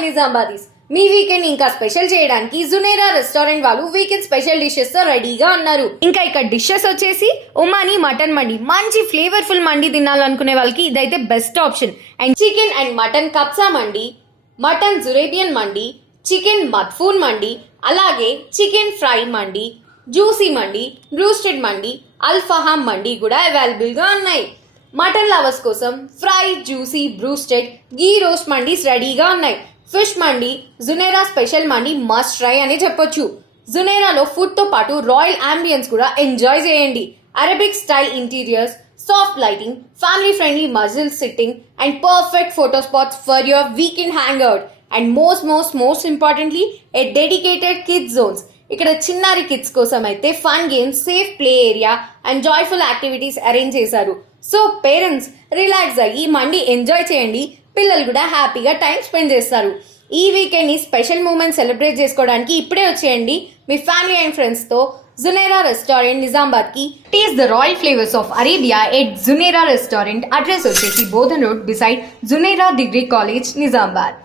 All నిజామాబాదీస్. మీ weekend ఇంకా special చేయడానికి Junaira restaurant వాళ్ళు వీకెండ్ స్పెషల్ డిషెస్ తో రెడీగా ఉన్నారు. ఇంకా ఇక్కడ డిషెస్ వచ్చేసి ఉమాని మటన్ మండి, మంచి ఫ్లేవర్ఫుల్ మండి తినాలనుకునే వాళ్ళకి ఇదైతే best option. And chicken and mutton కప్సా మండి, మటన్ జురేబియన్ మండి, చికెన్ మద్ఫూన్ మండి, అలాగే చికెన్ ఫ్రై మండి, జ్యూసీ మండి, బ్రూస్టెడ్ మండి, అల్ఫహామ్ మండి కూడా అవైలబుల్ గా ఉన్నాయి. మటన్ లవర్స్ కోసం fry, juicy, broasted, ghee roast మండీస్ రెడీగా ఉన్నాయి. ఫిష్ మండి, జునేరా స్పెషల్ మండి మస్ట్ ట్రై అని చెప్పొచ్చు. జునేరాలో ఫుడ్ తో పాటు రాయల్ అంబియన్స్ కూడా ఎంజాయ్ చేయండి. Arabic style interiors, soft lighting, family friendly మజిల్ sitting and perfect photo spots for your weekend hang out. And most importantly a dedicated kids zones. ఇక్కడ చిన్నారి కిడ్స్ కోసం అయితే fun games, safe play area and joyful activities arrange చేశారు. So parents relax అయ్యి మండి enjoy చేయండి, పిల్లలు కూడా హ్యాపీగా టైం స్పెండ్ చేస్తారు. ఈ వీకెండ్ ని స్పెషల్ మూమెంట్ సెలబ్రేట్ చేసుకోవడానికి ఇప్పుడే వచ్చేయండి మీ ఫ్యామిలీ అండ్ ఫ్రెండ్స్ తో జునేరా రెస్టారెంట్ నిజామాబాద్ కి. Taste the royal flavours of Arabia at Junera restaurant. Address వచ్చేసి Bodhan road beside Junera degree college Nizamabad.